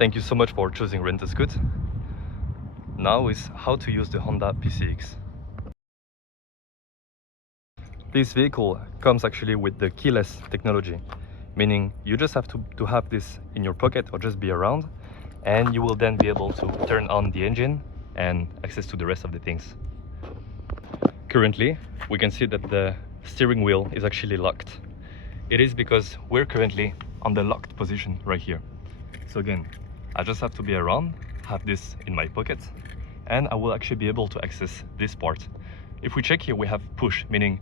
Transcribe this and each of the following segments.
Thank you so much for choosing Rentascoot. Now is how to use the Honda PCX. This vehicle comes actually with the keyless technology, meaning you just have to have this in your pocket or just be around, and you will then be able to turn on the engine and access to the rest of the things. Currently, we can see that the steering wheel is actually locked. It is because we're currently on the locked position right here. So again, I just have to be around, have this in my pocket, and I will actually be able to access this part. If we check here, we have push, meaning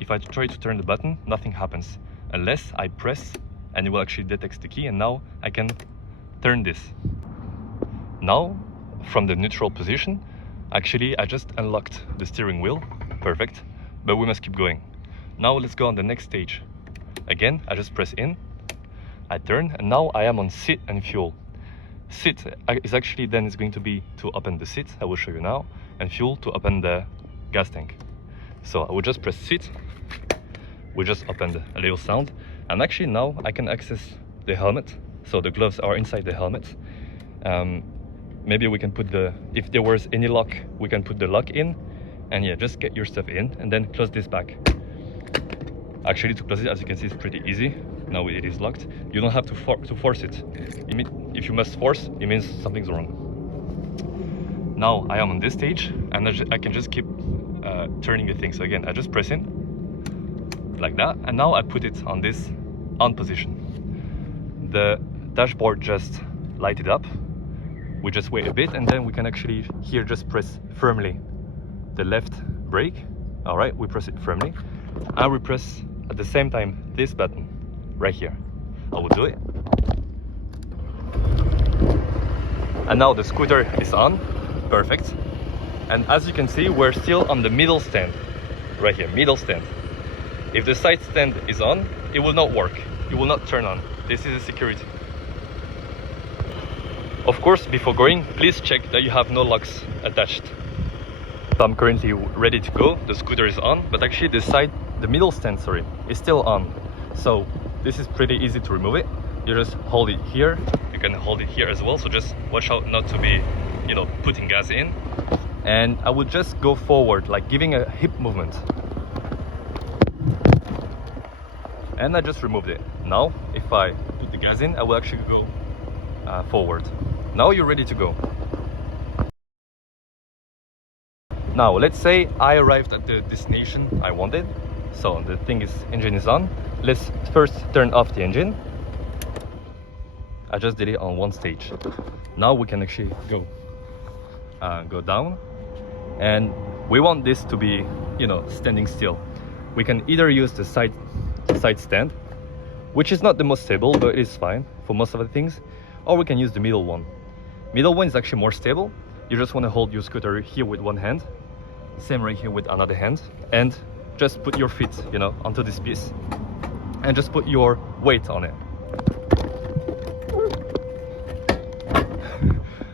if I try to turn the button, nothing happens unless I press, and it will actually detect the key, and now I can turn this. Now, from the neutral position, actually I just unlocked the steering wheel. Perfect, but we must keep going. Now let's go on the next stage. Again, I just press in, I turn, and now I am on seat and fuel. Seat is actually then is going to be to open the seat, I will show you now, and fuel to open the gas tank. So I will just press seat, we just opened a little sound, and actually now I can access the helmet. So the gloves are inside the helmet. Maybe we can put if there was any lock, we can put the lock in, and yeah, just get your stuff in and then close this back. Actually, to close it, as you can see, it's pretty easy. Now it is locked. You don't have to force it. If you must force, it means something's wrong. Now I am on this stage, and I can just keep turning the thing. So again, I just press in like that, and now I put it on this on position. The dashboard just lighted up. We just wait a bit, and then we can actually here just press firmly the left brake. All right, we press it firmly, and we press at the same time this button right here. I will do it, and now the scooter is on. Perfect. And as you can see, we're still on the middle stand right here, middle stand. If the side stand is on, it will not work, it will not turn on. This is a security. Of course, before going, please check that you have no locks attached. So I'm currently ready to go. The scooter is on, but actually the middle stand, sorry, is still on. So this is pretty easy to remove it. You just hold it here. You can hold it here as well. So just watch out not to be, putting gas in. And I would just go forward, like giving a hip movement. And I just removed it. Now, if I put the gas in, I will actually go forward. Now you're ready to go. Now, let's say I arrived at the destination I wanted. So the engine is on. Let's first turn off the engine. I just did it on one stage. Now we can actually go down, and we want this to be, standing still. We can either use the side stand, which is not the most stable, but it is fine for most of the things, or we can use the middle one. Middle one is actually more stable. You just want to hold your scooter here with one hand, same right here with another hand, and just put your feet, onto this piece, and just put your weight on it.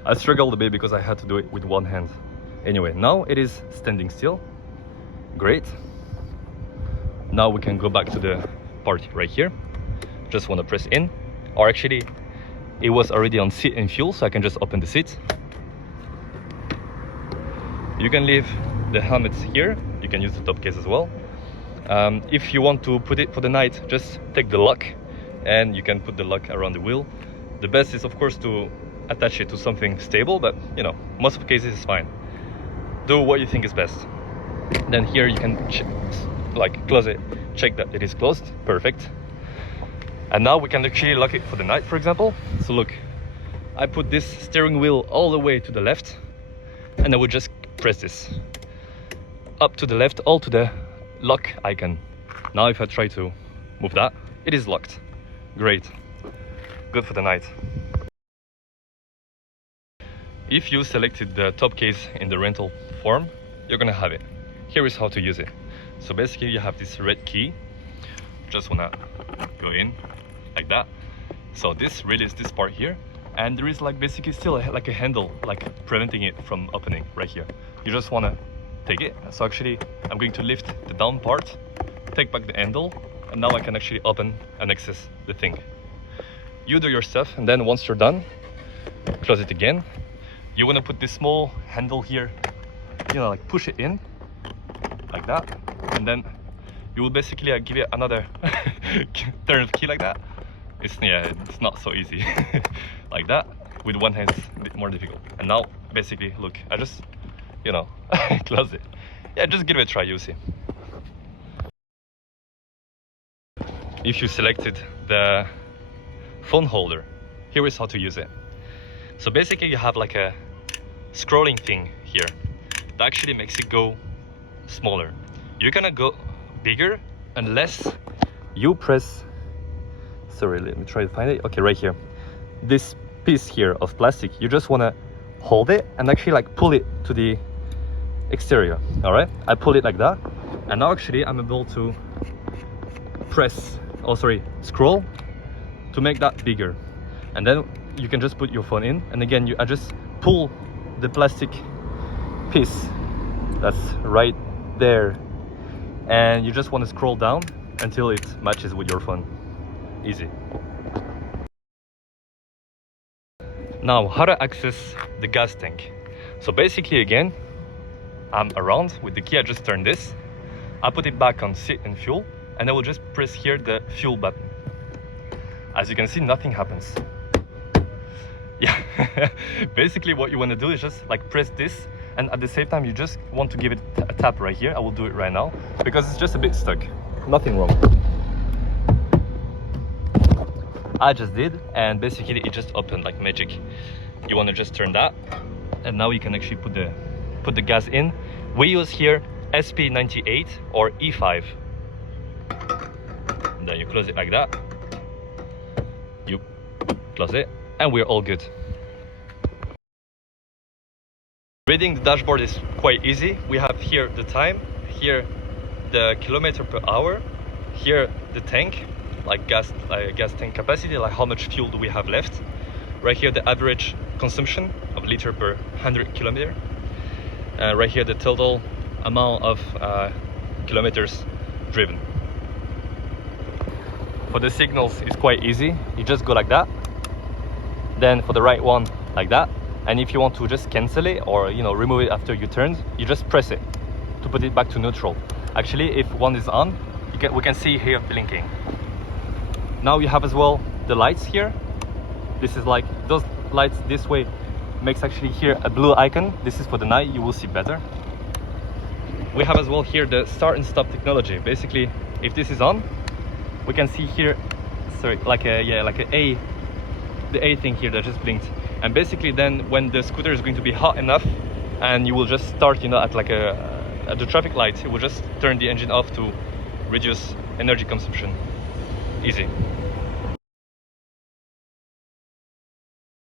I struggled a bit because I had to do it with one hand. Anyway, now it is standing still. Great. Now we can go back to the part right here. Just want to press in, or actually it was already on seat and fuel, so I can just open the seat. You can leave the helmets here. You can use the top case as well. If you want to put it for the night, just take the lock, and you can put the lock around the wheel. The best is, of course, to attach it to something stable, but most of the cases is fine. Do what you think is best. Then here you can close it, check that it is closed. Perfect. And now we can actually lock it for the night, for example. So look, I put this steering wheel all the way to the left, and I would just press this up to the left, all to the lock icon. Now if I try to move that, it is locked. Great, good for the night. If you selected the top case in the rental form, you're gonna have it. Here is how to use it. So basically you have this red key. Just wanna go in like that. So this releases this part here, and there is basically still a handle preventing it from opening right here. You just wanna take it. So actually I'm going to lift the down part, take back the handle, and now I can actually open and access the thing. You do your stuff, and then once you're done, close it again. You want to put this small handle here, you know, like push it in like that, and then you will basically give it another turn of key like that. It's not so easy. Like that with one hand is a bit more difficult. And now basically look, I just, you know, close it. Yeah, just give it a try, you'll see. If you selected the phone holder, here is how to use it. So basically you have like a scrolling thing here that actually makes it go smaller. You're gonna go bigger unless you press, sorry, let me try to find it. Okay, right here, this piece here of plastic, you just want to hold it and actually like pull it to the exterior. All right, I pull it like that, and now actually I'm able to press, oh sorry, scroll to make that bigger, and then you can just put your phone in, and again I just pull the plastic piece that's right there, and you just want to scroll down until it matches with your phone. Easy. Now, how to access the gas tank. So basically, again, I'm around with the key. I just turn this, I put it back on seat and fuel, and I will just press here the fuel button. As you can see, nothing happens. Yeah. Basically what you want to do is just like press this, and at the same time you just want to give it a tap right here. I will do it right now because it's just a bit stuck. Nothing wrong. I just did, and basically it just opened like magic. You want to just turn that, and now you can actually put the gas in. We use here SP98 or E5. And then you close it like that. You close it, and we're all good. Reading the dashboard is quite easy. We have here the time, here the kilometer per hour, here the tank, like gas tank capacity, like how much fuel do we have left. Right here the average consumption of liter per 100 kilometer. Right here the total amount of kilometers driven. For the signals it's quite easy. You just go like that, then for the right one like that, and if you want to just cancel it or remove it after you turned, you just press it to put it back to neutral. Actually, if one is on, we can see here blinking. Now you have as well the lights here. This is like those lights this way makes actually here a blue icon. This is for the night, you will see better. We have as well here the start and stop technology. Basically, if this is on, we can see here, sorry, the A thing here that just blinked. And basically then when the scooter is going to be hot enough and you will just start at the traffic light, it will just turn the engine off to reduce energy consumption. Easy.